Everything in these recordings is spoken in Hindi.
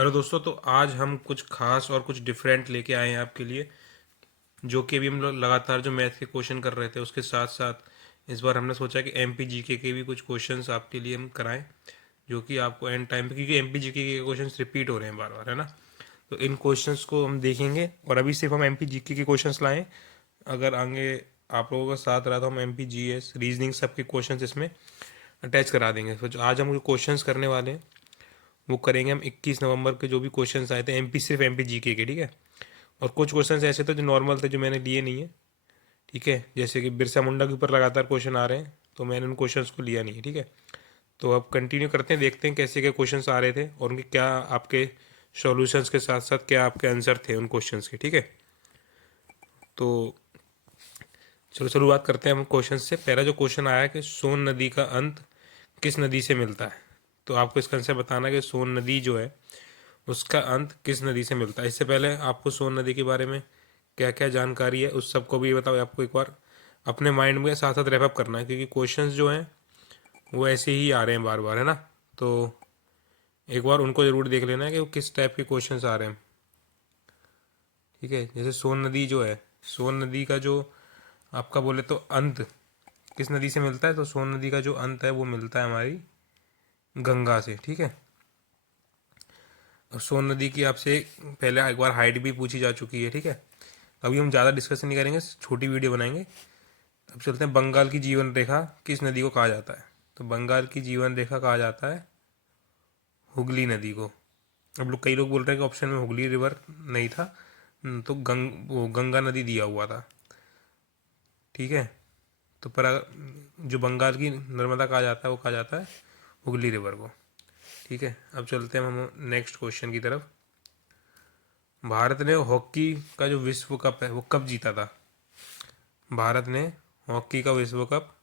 हेलो दोस्तों, तो आज हम कुछ खास और कुछ डिफरेंट लेके आए हैं आपके लिए। जो कि अभी हम लोग लगातार जो मैथ के क्वेश्चन कर रहे थे उसके साथ साथ इस बार हमने सोचा कि एम पी जी के भी कुछ क्वेश्चंस आपके लिए हम कराएं, जो कि आपको एंड टाइम पे, क्योंकि एम पी जी के क्वेश्चंस रिपीट हो रहे हैं बार बार, है ना। तो इन क्वेश्चंस को हम देखेंगे और अभी सिर्फ हम एम पी जी के क्वेश्चंस लाएं। अगर आगे आप लोगों का साथ रहा तो हम M P G S reasoning सबके क्वेश्चंस इसमें अटैच करा देंगे। तो जो आज हम जो क्वेश्चंस करने वाले हैं वो करेंगे हम 21 नवंबर के जो भी क्वेश्चंस आए थे एमपी, सिर्फ एमपी जीके के, ठीक है। और कुछ क्वेश्चंस ऐसे थे जो नॉर्मल थे, जो मैंने लिए नहीं है, ठीक है। जैसे कि बिरसा मुंडा के ऊपर लगातार क्वेश्चन आ रहे हैं तो मैंने उन क्वेश्चंस को लिया नहीं है, ठीक है। तो अब कंटिन्यू करते हैं, देखते हैं कैसे क्या क्वेश्चंस आ रहे थे और उनके क्या आपके सॉल्यूशंस के साथ साथ क्या आपके आंसर थे उन क्वेश्चंस के, ठीक है। तो चलो शुरुआत करते हैं हम क्वेश्चन से। पहला जो क्वेश्चन आया है कि सोन नदी का अंत किस नदी से मिलता है। तो आपको इसका आंसर बताना है कि सोन नदी जो है उसका अंत किस नदी से मिलता है। इससे पहले आपको सोन नदी के बारे में क्या क्या जानकारी है उस सबको भी बताओ। आपको एक बार अपने माइंड में साथ साथ रैप अप करना है, क्योंकि क्वेश्चंस जो हैं वो ऐसे ही आ रहे हैं बार बार, है ना। तो एक बार उनको ज़रूर देख लेना है कि वो किस टाइप के क्वेश्चंस आ रहे हैं, ठीक है। जैसे सोन नदी जो है, सोन नदी का जो आपका बोले तो अंत किस नदी से मिलता है, तो सोन नदी का जो अंत है वो मिलता है हमारी गंगा से, ठीक है। और सोन नदी की आपसे पहले एक बार हाइट भी पूछी जा चुकी है, ठीक है। अभी हम ज़्यादा डिस्कशन नहीं करेंगे, छोटी वीडियो बनाएंगे। अब चलते हैं, बंगाल की जीवन रेखा किस नदी को कहा जाता है। तो बंगाल की जीवन रेखा कहा जाता है हुगली नदी को। अब लोग, कई लोग बोल रहे हैं कि ऑप्शन में हुगली रिवर नहीं था, तो वो गंगा नदी दिया हुआ था, ठीक है। तो पर जो बंगाल की नर्मदा कहा जाता है वो कहा जाता है हुगली रिवर को, ठीक है। अब चलते हैं हम नेक्स्ट क्वेश्चन की तरफ। भारत ने हॉकी का जो विश्व कप है वो कब जीता था। भारत ने हॉकी का विश्व कप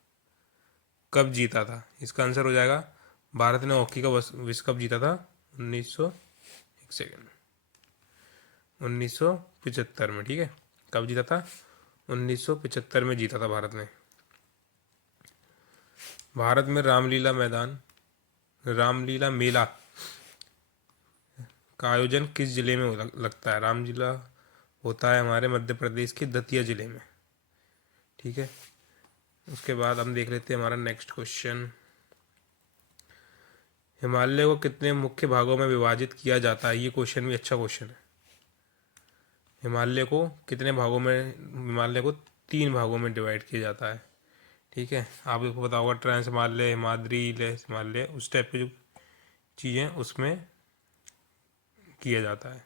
कब जीता था। इसका आंसर हो जाएगा, भारत ने हॉकी का विश्व कप जीता था 1900, एक सेकेंड, 1975 में, ठीक है। कब जीता था, 1975 में जीता था भारत ने। भारत में रामलीला मैदान, रामलीला मेला का आयोजन किस जिले में लगता है। रामलीला होता है हमारे मध्य प्रदेश के दतिया जिले में, ठीक है। उसके बाद हम देख लेते हैं हमारा नेक्स्ट क्वेश्चन। हिमालय को कितने मुख्य भागों में विभाजित किया जाता है। ये क्वेश्चन भी अच्छा क्वेश्चन है। हिमालय को कितने भागों में, हिमालय को 3 भागों में डिवाइड किया जाता है, ठीक है। आपको पता होगा ट्रांस हिमालय, हिमाद्री, लेस हिमालय, उस टाइप की जो चीज़ें उसमें किया जाता है।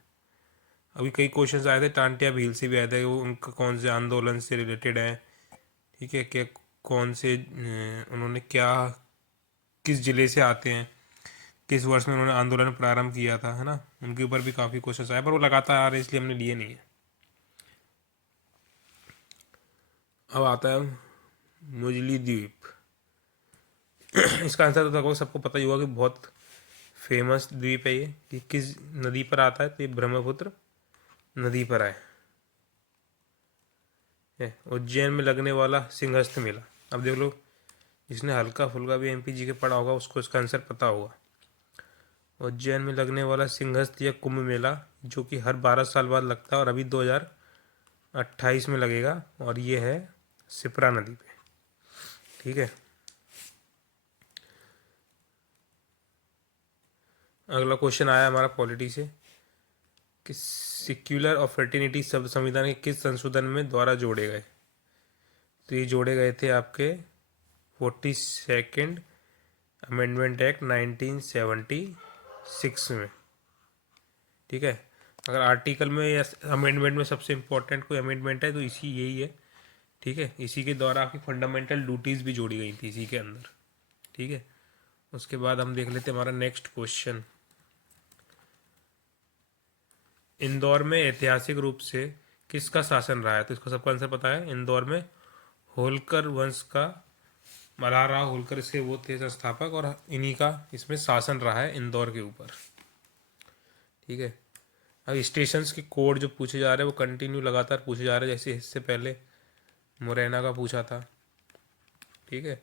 अभी कई क्वेश्चंस आए थे टांटिया भील से भी आए थे कि वो उनका कौन से आंदोलन से रिलेटेड है, ठीक है। कि कौन से उन्होंने क्या, किस जिले से आते हैं, किस वर्ष में उन्होंने आंदोलन प्रारंभ किया था, है ना। उनके ऊपर भी काफ़ी क्वेश्चंस आए, पर वो लगातार आ रहे हैं इसलिए हमने लिए नहीं है। अब आता है मुजली द्वीप। इसका आंसर तो लगभग सबको पता ही होगा कि बहुत फेमस द्वीप है ये, कि किस नदी पर आता है। तो ये ब्रह्मपुत्र नदी पर है। उज्जैन में लगने वाला सिंहस्थ मेला। अब देख लो, जिसने हल्का फुल्का भी एमपीजी के पढ़ा होगा उसको इसका आंसर पता होगा। उज्जैन में लगने वाला सिंहस्थ या कुंभ मेला, जो कि हर 12 साल बाद लगता है और अभी 2028 में लगेगा, और ये है सिप्रा नदी पे, ठीक है। अगला क्वेश्चन आया हमारा पॉलिटी से कि सेक्युलर और फ्रेटर्निटी शब्द संविधान के किस संशोधन में द्वारा जोड़े गए। तो ये जोड़े गए थे आपके 42nd अमेंडमेंट एक्ट 1976 में, ठीक है। अगर आर्टिकल में या अमेंडमेंट में सबसे इम्पोर्टेंट कोई अमेंडमेंट है तो इसी यही है, ठीक है। इसी के द्वारा आपकी फंडामेंटल ड्यूटीज़ भी जोड़ी गई थी इसी के अंदर, ठीक है। उसके बाद हम देख लेते हैं हमारा नेक्स्ट क्वेश्चन। इंदौर में ऐतिहासिक रूप से किसका शासन रहा है। तो इसको सबका आंसर पता है। इंदौर में होलकर वंश का, मल्हार राव होलकर इसके वो थे संस्थापक, और इन्हीं का इसमें शासन रहा है इंदौर के ऊपर, ठीक है। अब स्टेशंस के कोड जो पूछे जा रहे हैं वो कंटिन्यू लगातार पूछे जा रहे हैं। जैसे इससे पहले मुरैना का पूछा था, ठीक है।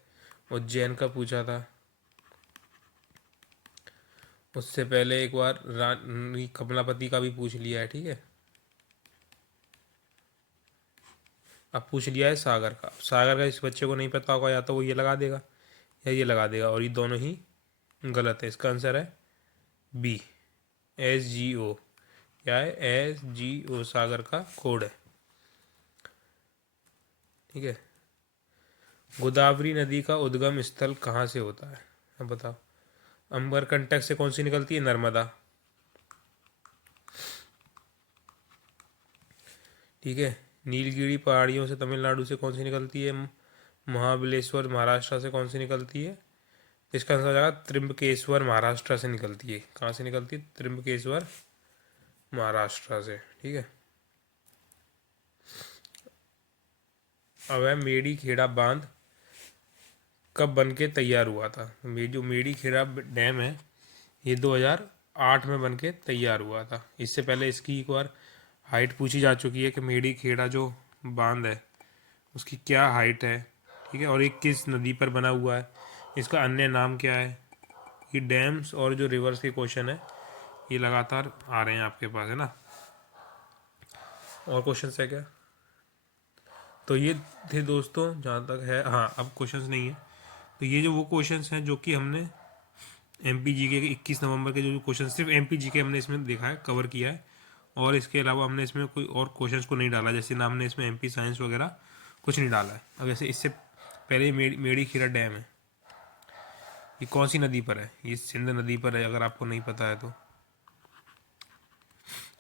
उज्जैन का पूछा था, उससे पहले एक बार रानी कमलापति का भी पूछ लिया है, ठीक है। अब पूछ लिया है सागर का। सागर का इस बच्चे को नहीं पता होगा, या तो वो ये लगा देगा या ये लगा देगा, और ये दोनों ही गलत है। इसका आंसर है बी, SGO। क्या है? SGO सागर का कोड है, ठीक है। गोदावरी नदी का उद्गम स्थल कहाँ से होता है? अब बताओ। अमरकंटक से कौन सी निकलती है? नर्मदा, ठीक है। नीलगिरी पहाड़ियों से तमिलनाडु से कौन सी निकलती है? महाबलेश्वर महाराष्ट्र से कौन सी निकलती है? इसका आंसर हो जाएगा त्रिम्बकेश्वर महाराष्ट्र से निकलती है। कहाँ से निकलती है? त्रिम्बकेश्वर महाराष्ट्र से, ठीक है। अब है मेडी खेड़ा बांध कब बन के तैयार हुआ था? जो मेडी खेड़ा डैम है, ये 2008 में बन के तैयार हुआ था। इससे पहले इसकी एक बार हाइट पूछी जा चुकी है कि मेडी खेड़ा जो बांध है उसकी क्या हाइट है, ठीक है, और ये किस नदी पर बना हुआ है, इसका अन्य नाम क्या है। ये डैम्स और जो रिवर्स के क्वेश्चन है ये लगातार आ रहे हैं आपके पास, है ना। और क्वेश्चन है क्या? तो ये थे दोस्तों, जहाँ तक है। हाँ, अब क्वेश्चंस नहीं है। तो ये जो वो क्वेश्चंस हैं जो कि हमने MPG के 21 नवंबर के जो क्वेश्चन, सिर्फ MPG के हमने इसमें देखा है, कवर किया है, और इसके अलावा हमने इसमें कोई और क्वेश्चंस को नहीं डाला। जैसे नाम ने इसमें MP साइंस वगैरह कुछ नहीं डाला है। अब जैसे इससे पहले मेडी खीरा डैम है, ये कौन सी नदी पर है? ये सिंध नदी पर है, अगर आपको नहीं पता है तो।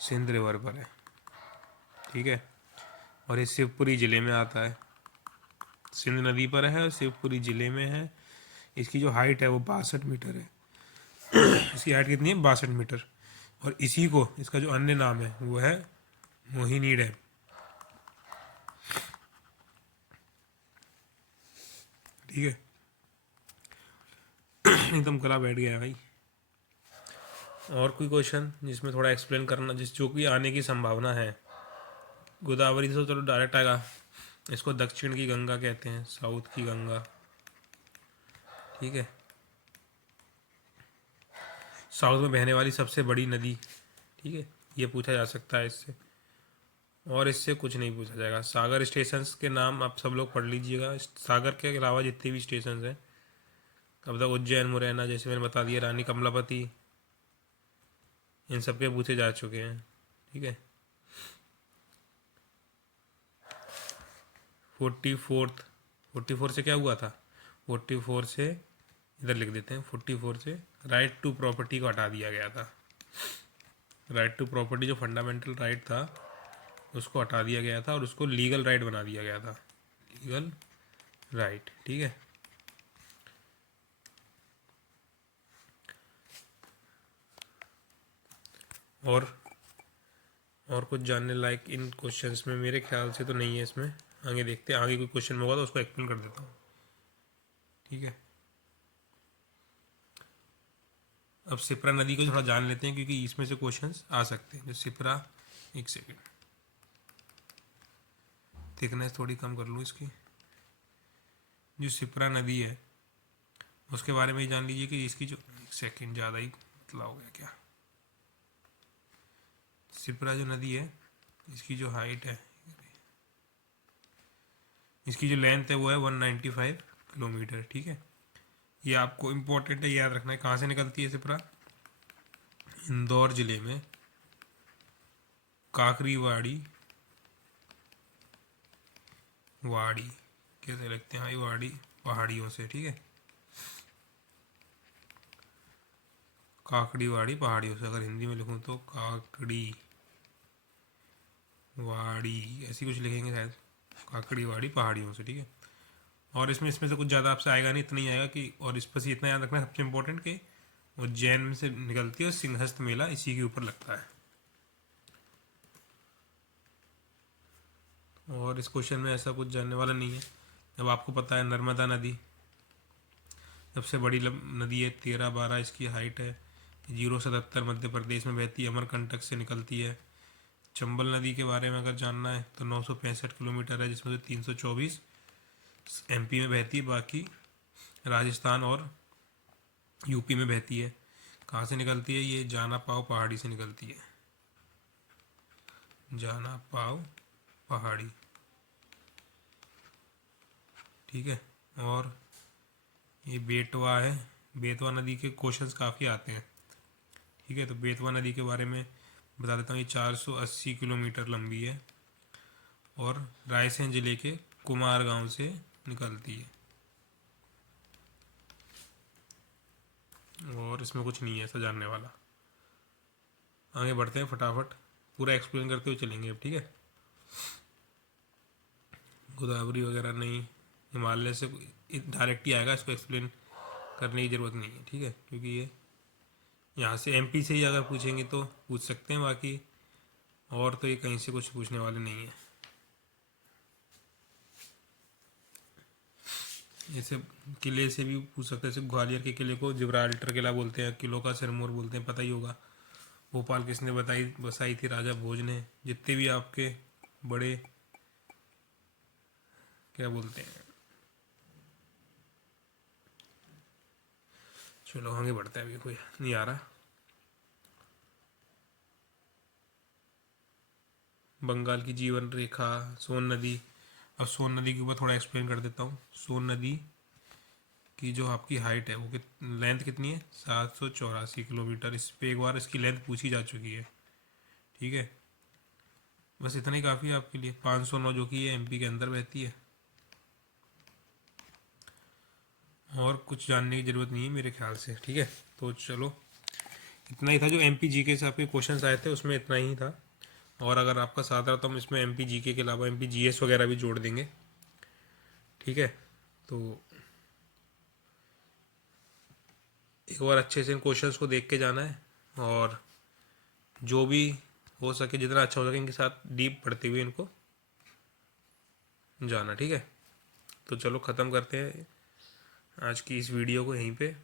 सिंध रिवर पर है, ठीक है। और ये शिवपुरी ज़िले में आता है। सिंध नदी पर है और शिवपुरी ज़िले में है। इसकी जो हाइट है वो 62 मीटर है। इसकी हाइट कितनी है? 62 मीटर। और इसी को, इसका जो अन्य नाम है वो है मोहिनी डैम, ठीक है। एकदम गला बैठ गया है भाई। और कोई क्वेश्चन जिसमें थोड़ा एक्सप्लेन करना, जो कि आने की संभावना है? गोदावरी से चलो डायरेक्ट आएगा। इसको दक्षिण की गंगा कहते हैं, साउथ की गंगा, ठीक है। साउथ में बहने वाली सबसे बड़ी नदी, ठीक है, ये पूछा जा सकता है इससे। और इससे कुछ नहीं पूछा जाएगा। सागर स्टेशंस के नाम आप सब लोग पढ़ लीजिएगा। सागर के अलावा जितने भी स्टेशंस हैं, अब तक उज्जैन, मुरैना, जैसे मैंने बता दिया, रानी कमलापति, इन सब के पूछे जा चुके हैं, ठीक है। 44 से क्या हुआ था? 44 से, इधर लिख देते हैं, 44 से राइट टू प्रॉपर्टी को हटा दिया गया था। राइट टू प्रॉपर्टी जो फंडामेंटल राइट था उसको हटा दिया गया था और उसको लीगल राइट बना दिया गया था। लीगल राइट, ठीक है। और कुछ जानने लायक इन क्वेश्चंस में मेरे ख्याल से तो नहीं है। इसमें आगे देखते हैं, आगे कोई क्वेश्चन में होगा तो उसको एक्सप्लेन कर देता हूँ, ठीक है। अब सिप्रा नदी को थोड़ा जान लेते हैं, क्योंकि इसमें से क्वेश्चंस आ सकते हैं। जो सिप्रा, एक सेकेंड, थिकनेस थोड़ी कम कर लूँ इसकी। जो सिप्रा नदी है उसके बारे में ही जान लीजिए कि इसकी जो, एक सेकेंड, ज़्यादा ही पतला हो गया क्या। सिप्रा जो नदी है, इसकी जो हाइट है, इसकी जो लेंथ है वो है 195 किलोमीटर, ठीक है। ये आपको इम्पोर्टेंट है, याद रखना है। कहाँ से निकलती है सिप्रा? इंदौर जिले में काकरीवाड़ी, वाड़ी कैसे लिखते हैं, वाड़ी पहाड़ियों से, ठीक है। काकड़ीवाड़ी पहाड़ियों से, अगर हिंदी में लिखूँ तो काकड़ी वाड़ी, ऐसी कुछ लिखेंगे शायद, काकड़ीवाड़ी पहाड़ियों से, ठीक है। और इसमें इसमें से कुछ ज़्यादा आपसे आएगा नहीं, इतना ही आएगा कि, और इस पर इतना याद रखना सबसे इम्पोर्टेंट, कि उज्जैन में से निकलती है और सिंहस्थ मेला इसी के ऊपर लगता है। और इस क्वेश्चन में ऐसा कुछ जानने वाला नहीं है। जब आपको पता है नर्मदा नदी सबसे बड़ी नदी है, 13-12 इसकी हाइट है, 077 मध्य प्रदेश में बहती है, अमरकंटक से निकलती है। चंबल नदी के बारे में अगर जानना है तो 965 किलोमीटर है, जिसमें से 324 MP में बहती है, बाकी राजस्थान और UP में बहती है। कहाँ से निकलती है? ये जाना पाव पहाड़ी से निकलती है। जाना पाव पहाड़ी, ठीक है। और ये बेतवा है। बेतवा नदी के क्वेश्चंस काफ़ी आते हैं, ठीक है। तो बेतवा नदी के बारे में बता देता हूँ। ये 480 किलोमीटर लंबी है और रायसेन जिले के कुमार गांव से निकलती है। और इसमें कुछ नहीं है ऐसा जानने वाला। आगे बढ़ते हैं, फटाफट पूरा एक्सप्लेन करते हुए चलेंगे अब, ठीक है। गोदावरी वगैरह नहीं, हिमालय से डायरेक्ट ही आएगा, इसको एक्सप्लेन करने की ज़रूरत नहीं है, ठीक है। क्योंकि ये यहाँ से एमपी से ही अगर पूछेंगे तो पूछ सकते हैं, बाकी और तो ये कहीं से कुछ पूछने वाले नहीं है। जैसे किले से भी पूछ सकते हैं। जैसे ग्वालियर के किले को जिब्राल्टर किला बोलते हैं, किलों का सिरमौर बोलते हैं, पता ही होगा। भोपाल किसने बसाई थी? राजा भोज ने। जितने भी आपके बड़े, क्या बोलते हैं, चलो आगे बढ़ते हैं, अभी कोई नहीं आ रहा। बंगाल की जीवन रेखा, सोन नदी। अब सोन नदी के ऊपर थोड़ा एक्सप्लेन कर देता हूँ। सोन नदी की जो आपकी हाइट है वो लेंथ कितनी है? 784 किलोमीटर। इस पे एक बार इसकी लेंथ पूछी जा चुकी है, ठीक है। बस इतना ही काफ़ी है आपके लिए। 509 जो कि ये एमपी के अंदर बहती है। और कुछ जानने की ज़रूरत नहीं है मेरे ख्याल से, ठीक है। तो चलो, इतना ही था जो एमपी जीके से आपके क्वेश्चंस आए थे, उसमें इतना ही था। और अगर आपका साथ रहा तो हम इसमें एमपी जीके के अलावा एमपी जीएस वगैरह भी जोड़ देंगे, ठीक है। तो एक बार अच्छे से इन क्वेश्चंस को देख के जाना है, और जो भी हो सके, जितना अच्छा हो सके, इनके साथ डीप पढ़ते हुए इनको जाना, ठीक है। तो चलो ख़त्म करते हैं आज की इस वीडियो को यहीं पे।